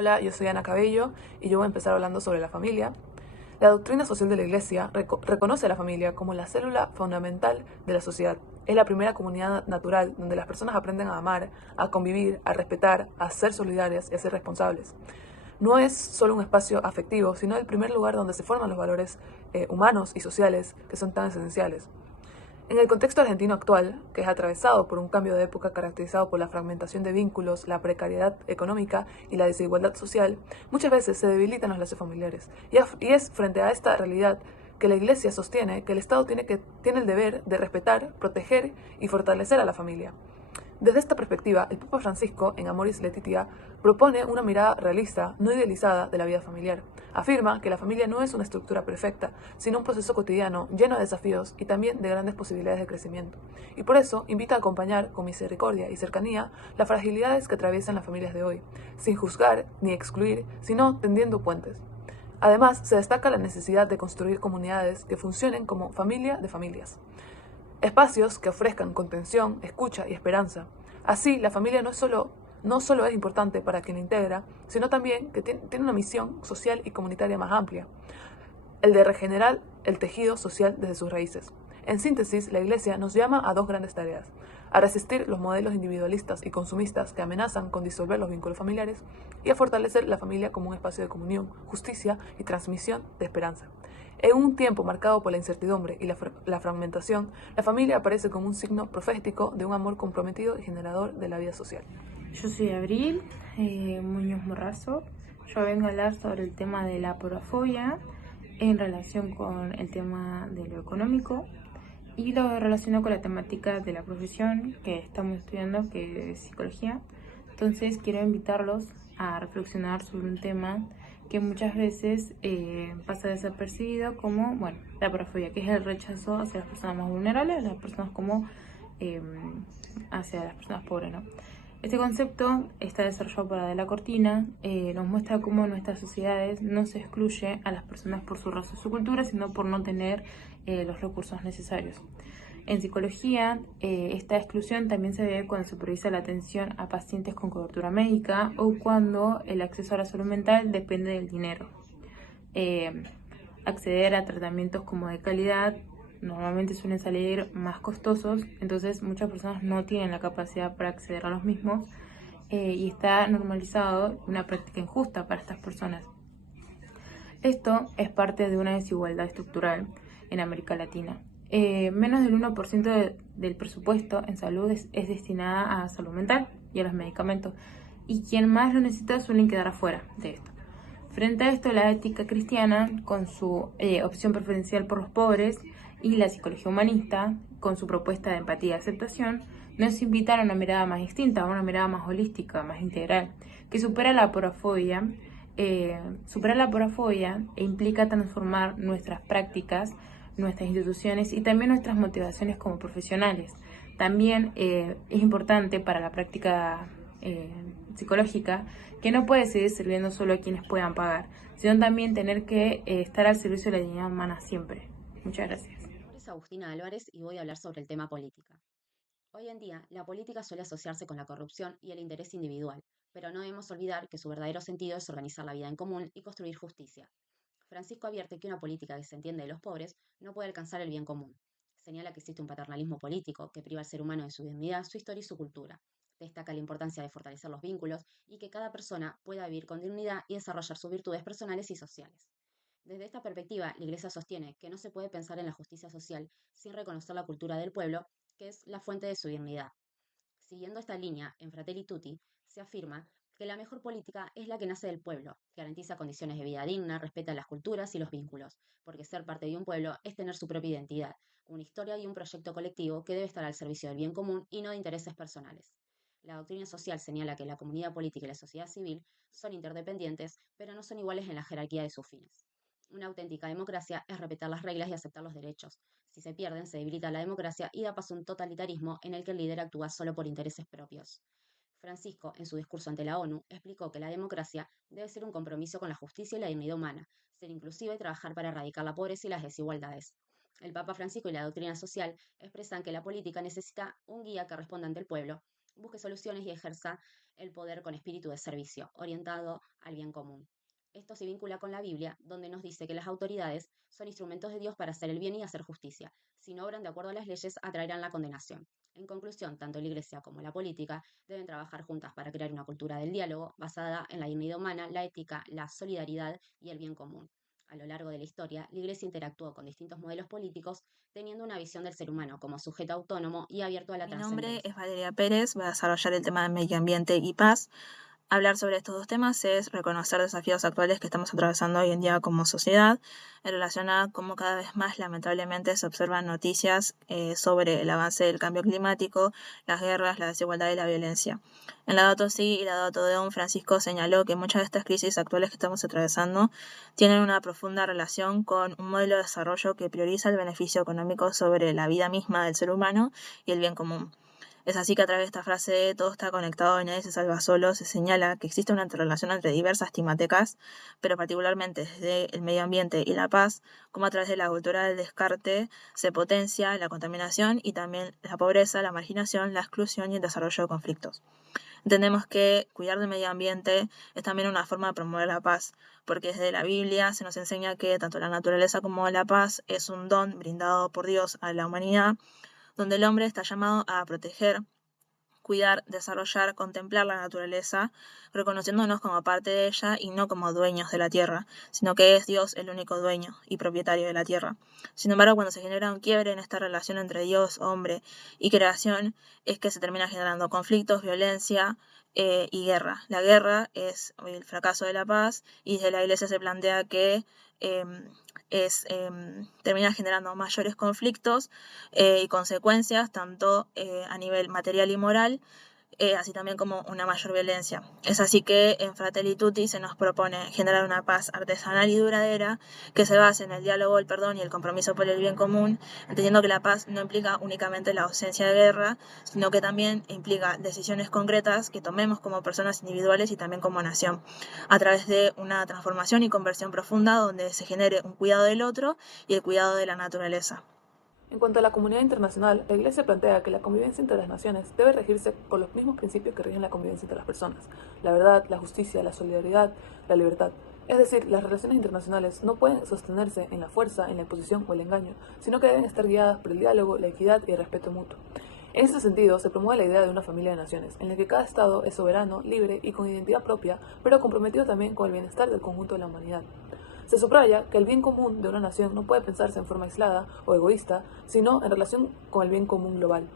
Hola, yo soy Ana Cabello y yo voy a empezar hablando sobre la familia. La doctrina social de la Iglesia reconoce a la familia como la célula fundamental de la sociedad. Es la primera comunidad natural donde las personas aprenden a amar, a convivir, a respetar, a ser solidarias y a ser responsables. No es solo un espacio afectivo, sino el primer lugar donde se forman los valores humanos y sociales que son tan esenciales. En el contexto argentino actual, que es atravesado por un cambio de época caracterizado por la fragmentación de vínculos, la precariedad económica y la desigualdad social, muchas veces se debilitan los lazos familiares. Y es frente a esta realidad que la Iglesia sostiene que el Estado tiene el deber de respetar, proteger y fortalecer a la familia. Desde esta perspectiva, el Papa Francisco, en Amoris Laetitia, propone una mirada realista, no idealizada, de la vida familiar. Afirma que la familia no es una estructura perfecta, sino un proceso cotidiano lleno de desafíos y también de grandes posibilidades de crecimiento. Y por eso invita a acompañar con misericordia y cercanía las fragilidades que atraviesan las familias de hoy, sin juzgar ni excluir, sino tendiendo puentes. Además, se destaca la necesidad de construir comunidades que funcionen como familia de familias. Espacios que ofrezcan contención, escucha y esperanza. Así, la familia no solo es importante para quien la integra, sino también que tiene una misión social y comunitaria más amplia, el de regenerar el tejido social desde sus raíces. En síntesis, la Iglesia nos llama a dos grandes tareas: a resistir los modelos individualistas y consumistas que amenazan con disolver los vínculos familiares y a fortalecer la familia como un espacio de comunión, justicia y transmisión de esperanza. En un tiempo marcado por la incertidumbre y la fragmentación, la familia aparece como un signo profético de un amor comprometido y generador de la vida social. Yo soy Abril Muñoz Morrazo. Yo vengo a hablar sobre el tema de la porafobia en relación con el tema de lo económico y lo relacionado con la temática de la profesión que estamos estudiando, que es psicología. Entonces quiero invitarlos a reflexionar sobre un tema que muchas veces pasa desapercibido como, bueno, la porafobia, que es el rechazo hacia las personas más vulnerables, las personas como eh, hacia las personas pobres, ¿no? Este concepto está desarrollado por Adela Cortina, nos muestra cómo en nuestras sociedades no se excluye a las personas por su raza o su cultura, sino por no tener los recursos necesarios. En psicología, esta exclusión también se ve cuando se prioriza la atención a pacientes con cobertura médica o cuando el acceso a la salud mental depende del dinero. Eh, Acceder a tratamientos como de calidad normalmente suelen salir más costosos, entonces muchas personas no tienen la capacidad para acceder a los mismos y está normalizado una práctica injusta para estas personas. Esto es parte de una desigualdad estructural en América Latina. Menos del 1% del presupuesto en salud es destinada a salud mental y a los medicamentos, y quien más lo necesita suelen quedar afuera de esto. Frente a esto, la ética cristiana, con su opción preferencial por los pobres, y la psicología humanista, con su propuesta de empatía y aceptación, nos invitan a una mirada más distinta, a una mirada más holística, más integral, que supera la porafobia e implica transformar nuestras prácticas, nuestras instituciones y también nuestras motivaciones como profesionales. También es importante para la práctica psicológica que no puede seguir sirviendo solo a quienes puedan pagar, sino también tener que estar al servicio de la dignidad humana siempre. Muchas gracias. Mi nombre es Agustina Álvarez y voy a hablar sobre el tema política. Hoy en día, la política suele asociarse con la corrupción y el interés individual, pero no debemos olvidar que su verdadero sentido es organizar la vida en común y construir justicia. Francisco advierte que una política que se entiende de los pobres no puede alcanzar el bien común. Señala que existe un paternalismo político que priva al ser humano de su dignidad, su historia y su cultura. Destaca la importancia de fortalecer los vínculos y que cada persona pueda vivir con dignidad y desarrollar sus virtudes personales y sociales. Desde esta perspectiva, la Iglesia sostiene que no se puede pensar en la justicia social sin reconocer la cultura del pueblo, que es la fuente de su dignidad. Siguiendo esta línea, en Fratelli Tutti se afirma que la mejor política es la que nace del pueblo, garantiza condiciones de vida digna, respeta las culturas y los vínculos, porque ser parte de un pueblo es tener su propia identidad, una historia y un proyecto colectivo que debe estar al servicio del bien común y no de intereses personales. La doctrina social señala que la comunidad política y la sociedad civil son interdependientes, pero no son iguales en la jerarquía de sus fines. Una auténtica democracia es respetar las reglas y aceptar los derechos. Si se pierden, se debilita la democracia y da paso a un totalitarismo en el que el líder actúa solo por intereses propios. Francisco, en su discurso ante la ONU, explicó que la democracia debe ser un compromiso con la justicia y la dignidad humana, ser inclusiva y trabajar para erradicar la pobreza y las desigualdades. El Papa Francisco y la doctrina social expresan que la política necesita un guía que responda ante el pueblo, busque soluciones y ejerza el poder con espíritu de servicio, orientado al bien común. Esto se vincula con la Biblia, donde nos dice que las autoridades son instrumentos de Dios para hacer el bien y hacer justicia. Si no obran de acuerdo a las leyes, atraerán la condenación. En conclusión, tanto la Iglesia como la política deben trabajar juntas para crear una cultura del diálogo basada en la dignidad humana, la ética, la solidaridad y el bien común. A lo largo de la historia, la Iglesia interactuó con distintos modelos políticos, teniendo una visión del ser humano como sujeto autónomo y abierto a la Mi nombre trascendencia. es Valeria Pérez, voy a desarrollar el tema de medio ambiente y paz. Hablar sobre estos dos temas es reconocer desafíos actuales que estamos atravesando hoy en día como sociedad, en relación a cómo cada vez más lamentablemente se observan noticias sobre el avance del cambio climático, las guerras, la desigualdad y la violencia. En Laudato Si y Laudato Deum, Francisco señaló que muchas de estas crisis actuales que estamos atravesando tienen una profunda relación con un modelo de desarrollo que prioriza el beneficio económico sobre la vida misma del ser humano y el bien común. Es así que a través de esta frase de todo está conectado y nadie se salva solo, se señala que existe una interrelación entre diversas temáticas, pero particularmente desde el medio ambiente y la paz, como a través de la cultura del descarte se potencia la contaminación y también la pobreza, la marginación, la exclusión y el desarrollo de conflictos. Entendemos que cuidar del medio ambiente es también una forma de promover la paz, porque desde la Biblia se nos enseña que tanto la naturaleza como la paz es un don brindado por Dios a la humanidad, donde el hombre está llamado a proteger, cuidar, desarrollar, contemplar la naturaleza, reconociéndonos como parte de ella y no como dueños de la tierra, sino que es Dios el único dueño y propietario de la tierra. Sin embargo, cuando se genera un quiebre en esta relación entre Dios, hombre y creación, es que se termina generando conflictos, violencia y guerra. La guerra es el fracaso de la paz y desde la Iglesia se plantea que termina generando mayores conflictos y consecuencias tanto a nivel material y moral, así también como una mayor violencia. Es así que en Fratelli Tutti se nos propone generar una paz artesanal y duradera que se base en el diálogo, el perdón y el compromiso por el bien común, entendiendo que la paz no implica únicamente la ausencia de guerra, sino que también implica decisiones concretas que tomemos como personas individuales y también como nación, a través de una transformación y conversión profunda donde se genere un cuidado del otro y el cuidado de la naturaleza. En cuanto a la comunidad internacional, la Iglesia plantea que la convivencia entre las naciones debe regirse por los mismos principios que rigen la convivencia entre las personas: la verdad, la justicia, la solidaridad, la libertad. Es decir, las relaciones internacionales no pueden sostenerse en la fuerza, en la imposición o el engaño, sino que deben estar guiadas por el diálogo, la equidad y el respeto mutuo. En este sentido, se promueve la idea de una familia de naciones, en la que cada Estado es soberano, libre y con identidad propia, pero comprometido también con el bienestar del conjunto de la humanidad. Se subraya que el bien común de una nación no puede pensarse en forma aislada o egoísta, sino en relación con el bien común global.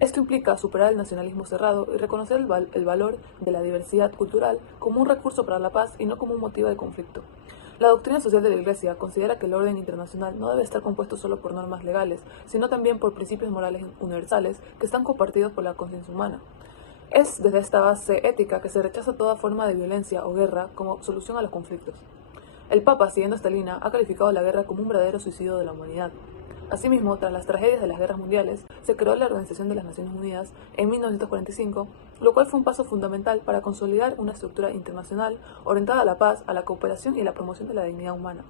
Esto implica superar el nacionalismo cerrado y reconocer el valor de la diversidad cultural como un recurso para la paz y no como un motivo de conflicto. La doctrina social de la Iglesia considera que el orden internacional no debe estar compuesto solo por normas legales, sino también por principios morales universales que están compartidos por la conciencia humana. Es desde esta base ética que se rechaza toda forma de violencia o guerra como solución a los conflictos. El Papa, siguiendo esta línea, ha calificado la guerra como un verdadero suicidio de la humanidad. Asimismo, tras las tragedias de las guerras mundiales, se creó la Organización de las Naciones Unidas en 1945, lo cual fue un paso fundamental para consolidar una estructura internacional orientada a la paz, a la cooperación y a la promoción de la dignidad humana.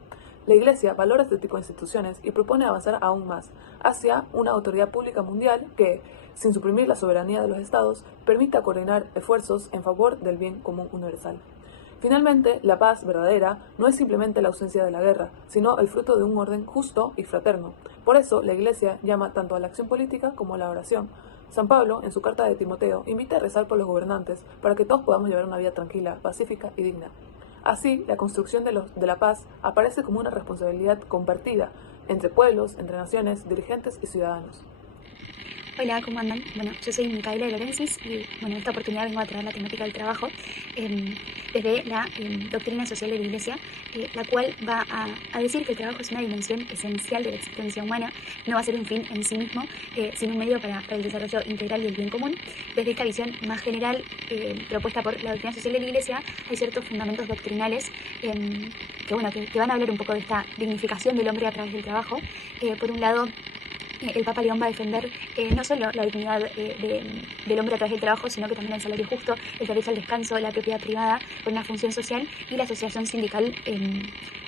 La Iglesia valora este tipo de instituciones y propone avanzar aún más hacia una autoridad pública mundial que, sin suprimir la soberanía de los Estados, permita coordinar esfuerzos en favor del bien común universal. Finalmente, la paz verdadera no es simplemente la ausencia de la guerra, sino el fruto de un orden justo y fraterno. Por eso, la Iglesia llama tanto a la acción política como a la oración. San Pablo, en su carta de Timoteo, invita a rezar por los gobernantes para que todos podamos llevar una vida tranquila, pacífica y digna. Así, la construcción de la paz aparece como una responsabilidad compartida entre pueblos, entre naciones, dirigentes y ciudadanos. Hola, ¿cómo andan? Bueno, yo soy Micaela de Lorensis y en esta oportunidad vengo a traer la temática del trabajo desde la doctrina social de la Iglesia, la cual va a decir que el trabajo es una dimensión esencial de la existencia humana, no va a ser un fin en sí mismo, sino un medio para el desarrollo integral y el bien común. Desde esta visión más general propuesta por la doctrina social de la Iglesia, hay ciertos fundamentos doctrinales que van a hablar un poco de esta dignificación del hombre a través del trabajo. Por un lado, el Papa León va a defender no solo la dignidad del hombre a través del trabajo, sino que también el salario justo, el derecho al descanso, la propiedad privada con una función social y la asociación sindical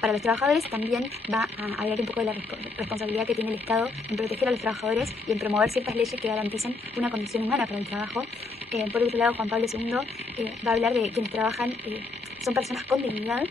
para los trabajadores. También va a hablar un poco de la responsabilidad que tiene el Estado en proteger a los trabajadores y en promover ciertas leyes que garanticen una condición humana para el trabajo. Por otro lado, Juan Pablo II va a hablar de quienes trabajan son personas con dignidad.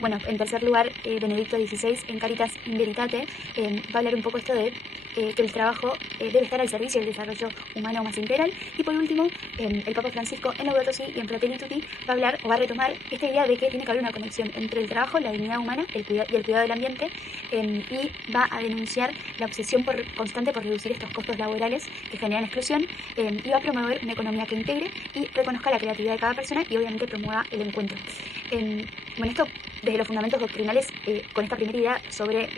Bueno, en tercer lugar, Benedicto XVI, en Caritas in Veritate, va a hablar un poco esto de que el trabajo debe estar al servicio del desarrollo humano más integral. Y por último, el Papa Francisco, en Laudato Si y en Fratelli Tutti, va a hablar o va a retomar esta idea de que tiene que haber una conexión entre el trabajo, la dignidad humana y el cuidado del ambiente, y va a denunciar la obsesión constante por reducir estos costos laborales que generan exclusión, y va a promover una economía que integre y reconozca la creatividad de cada persona y obviamente promueva el encuentro. Bueno, esto desde los fundamentos doctrinales, con esta primera idea sobre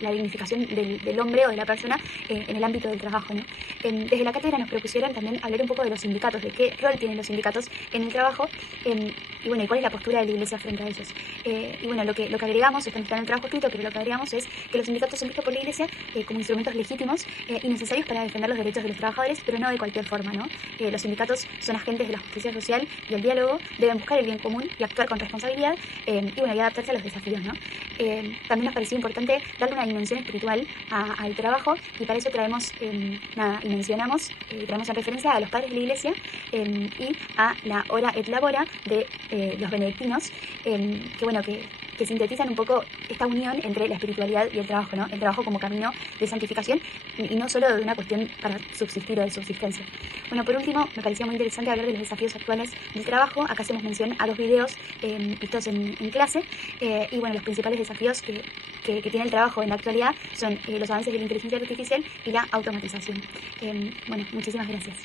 la dignificación del hombre o de la persona en el ámbito del trabajo, ¿no? Desde la cátedra nos propusieron también hablar un poco de los sindicatos, de qué rol tienen los sindicatos en el trabajo, y bueno, y cuál es la postura de la Iglesia frente a ellos. Y bueno, lo que agregamos, esto no está en el trabajo escrito, pero lo que agregamos es que los sindicatos son vistos por la Iglesia como instrumentos legítimos y necesarios para defender los derechos de los trabajadores, pero no de cualquier forma, ¿no? Los sindicatos son agentes de la justicia social y el diálogo, deben buscar el bien común y actuar con responsabilidad, y bueno, y adaptarse a los desafíos, ¿no? También nos pareció importante darle una dimensión espiritual al trabajo, y para eso traemos y mencionamos, traemos en referencia a los padres de la Iglesia y a la Hora et Labora de los benedictinos, que sintetizan un poco esta unión entre la espiritualidad y el trabajo, ¿no? El trabajo como camino de santificación y no solo de una cuestión para subsistir o de subsistencia. Bueno, por último, me parecía muy interesante hablar de los desafíos actuales del trabajo. Acá hacemos mención a 2 videos vistos en clase, y bueno, los principales desafíos que tiene el trabajo en la actualidad son los avances de la inteligencia artificial y la automatización. Bueno, muchísimas gracias.